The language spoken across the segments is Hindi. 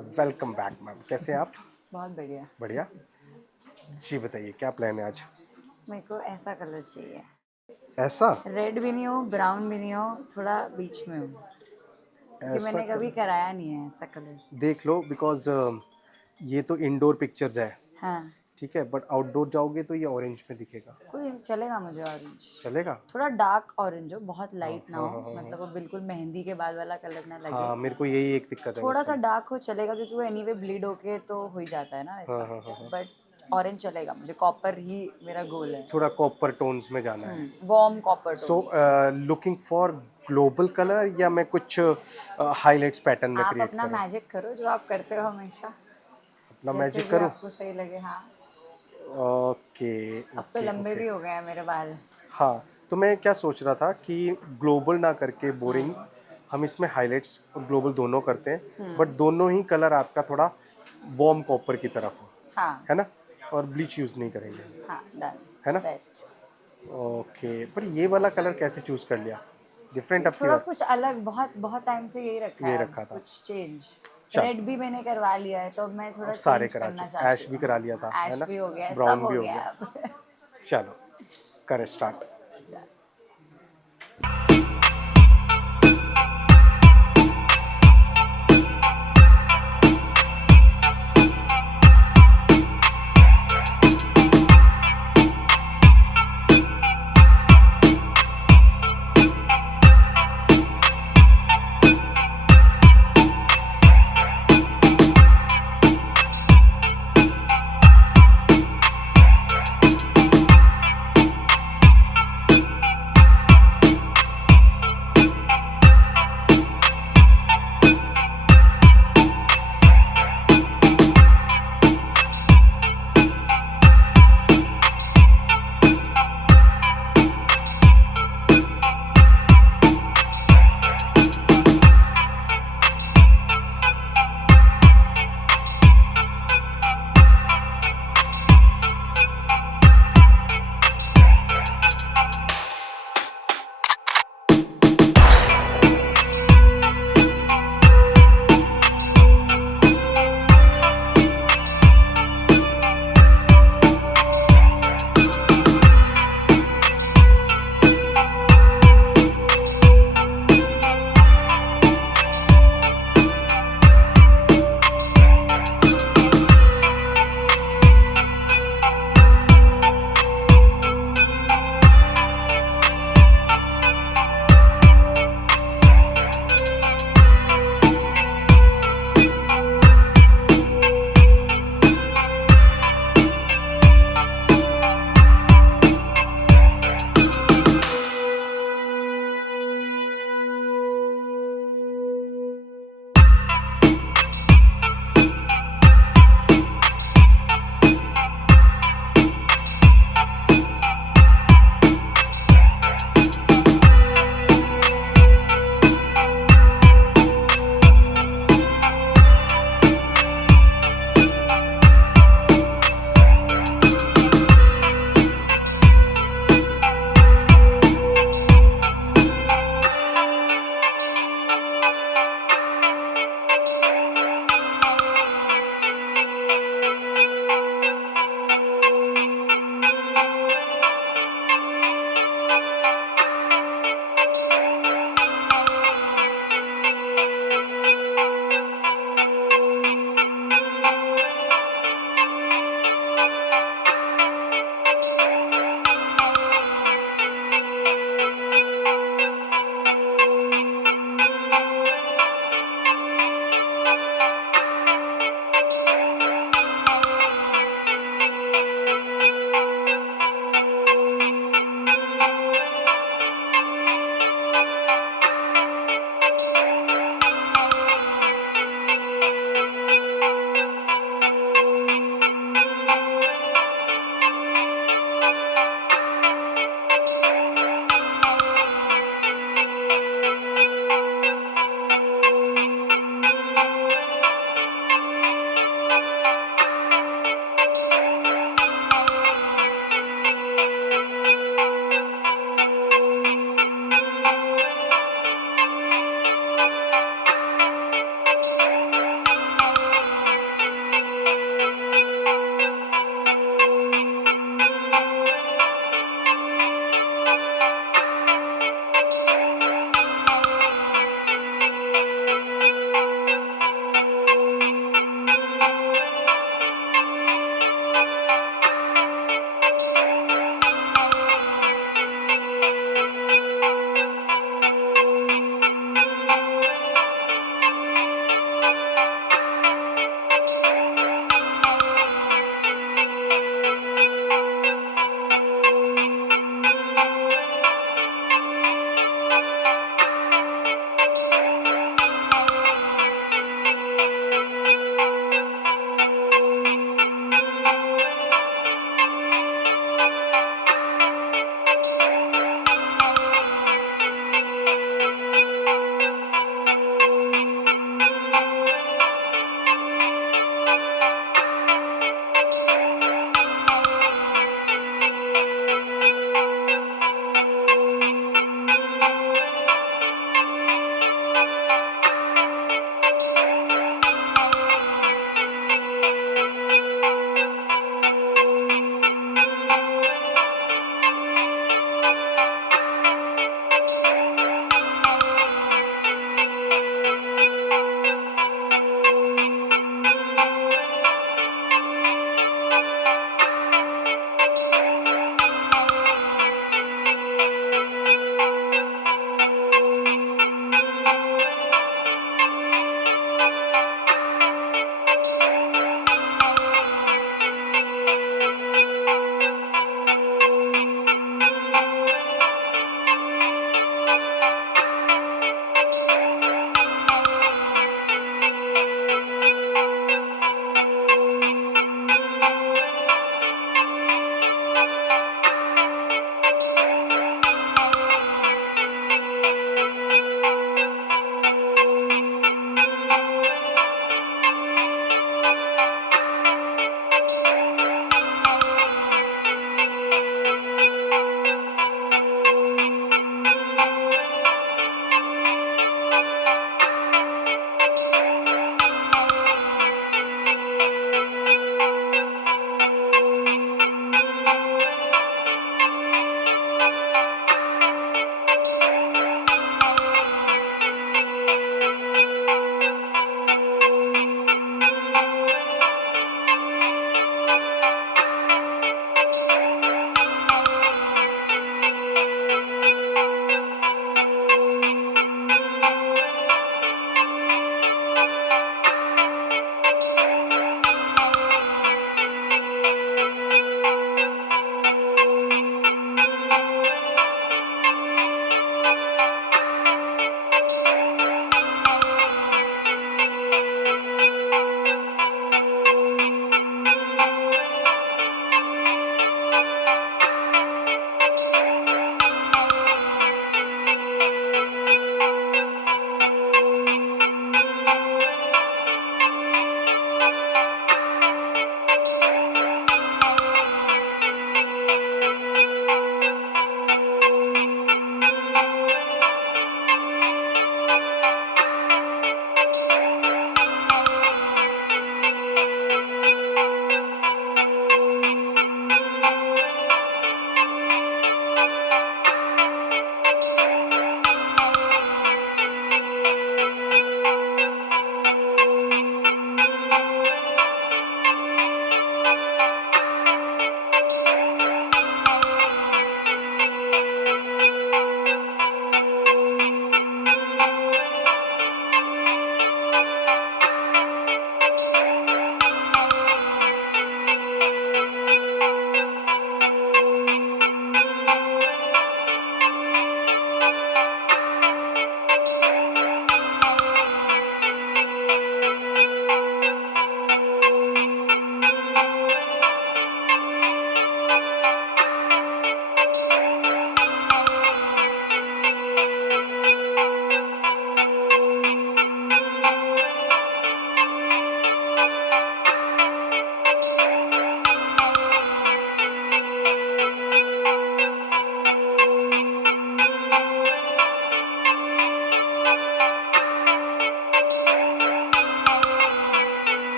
वेलकम बैक मैम, कैसे हैं आप? बहुत बढ़िया। बढ़िया। जी बताइए, क्या प्लान है आज? मेरे को ऐसा कलर चाहिए, ऐसा रेड भी नहीं हो, ब्राउन भी नहीं हो, थोड़ा बीच में हो, क्योंकि ऐसा मैंने कभी कराया नहीं है ऐसा कलर। देख लो, बिकॉज ये तो इंडोर पिक्चर्स है, हाँ, ठीक है, बट आउटडोर जाओगे तो ये ऑरेंज में दिखेगा। कोई चलेगा मुझे ऑरेंज। चलेगा? थोड़ा डार्क ऑरेंज हो, बहुत हाँ लाइट ना हाँ हो, हाँ हाँ मतलब वो बिल्कुल मेहंदी के बाद वाला कलर ना लगे। हाँ, मेरे को यही एक दिक्कत है थोड़ा सा उसमें। डार्क हो चलेगा, क्योंकि वो एनीवे ब्लीड होके तो हो ही जाता है ना हाँ ऐसा। हाँ हाँ हाँ। बट ऑरेंज चलेगा मुझे, कॉपर ही मेरा गोल है। थोड़ा कॉपर टोन्स में जाना है। Warm copper so tones. Looking for global colour या मैं कुछ हाईलाइट्स पैटर्न में आप क्रिएट अपना करूँ? मैजिक करो जो आप करते हो हमेशा, अपना जैसे मैजिक भी करूँ? आपको सही लगे। हाँ, ओके अब तो ओके लंबे ओके। भी हो गए हैं मेरे बाल। हाँ, तो मैं क्या सोच रहा था कि ग्लोबल ना करके बोरिंग, हम इसमें हाइलाइट्स और ग्लोबल दोनों करते हैं, बट दोनों ही कलर आपका थोड़ा वार्म कॉपर की तरफ हो, हाँ है ना? और ब्लीच यूज़ नहीं करेंगे, हाँ, डन, है ना? बेस्ट। ओके, पर ये वाला कलर कैसे चूज़ कर लिया? डिफरेंट अब की थोड़ा बार कुछ अलग, बहुत बहुत टाइम से यही रखा ये है, अब रखा था। कुछ चेंज। चल, रेड भी मैंने करवा लिया है, तो अब मैं अब थोड़ा सारे चेंज करा करना चुके, चाहती ऐश भी हूँ। करा लिया था, है ऐश ना? भी हो गया है, सब ब्राउन हो भी हो गया गया। है अब। चलो, कर स्टार्ट।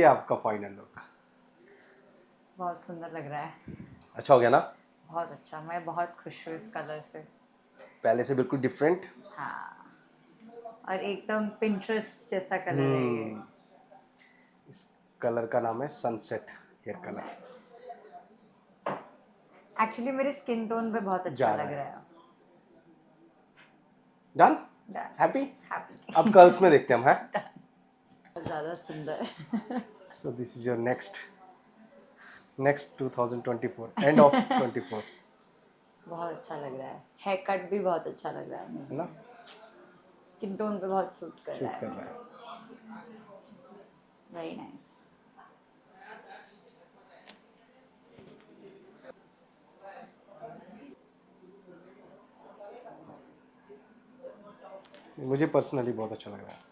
ये आपका फाइनल लुक। बहुत सुंदर लग रहा है, अच्छा हो गया ना? बहुत अच्छा। मैं बहुत खुश हूँ इस कलर से। पहले से बिल्कुल डिफरेंट। हाँ, और एकदम पिंटरेस्ट जैसा कलर है ये। इस कलर का नाम है सनसेट हेयर कलर। एक्चुअली मेरे स्किन टोन पे बहुत अच्छा जा रहा लग है। रहा है। डन? Done. हैप्पी? Happy. अब कर्ल्स में देखते हैं हम, हैं? ज़्यादा सुंदर। So this is your next 2024 end of 24, बहुत अच्छा लग रहा है। हेयर कट भी बहुत अच्छा लग रहा है है मुझे। ना? स्किन टोन पे बहुत सूट कर रहा सूट कर है। रहा है। Very nice. मुझे पर्सनली बहुत अच्छा लग रहा है।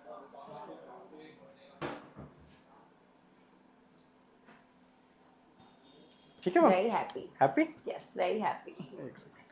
ठीक है ma'am? Very happy. Happy? Yes, very happy. एक सेकंड।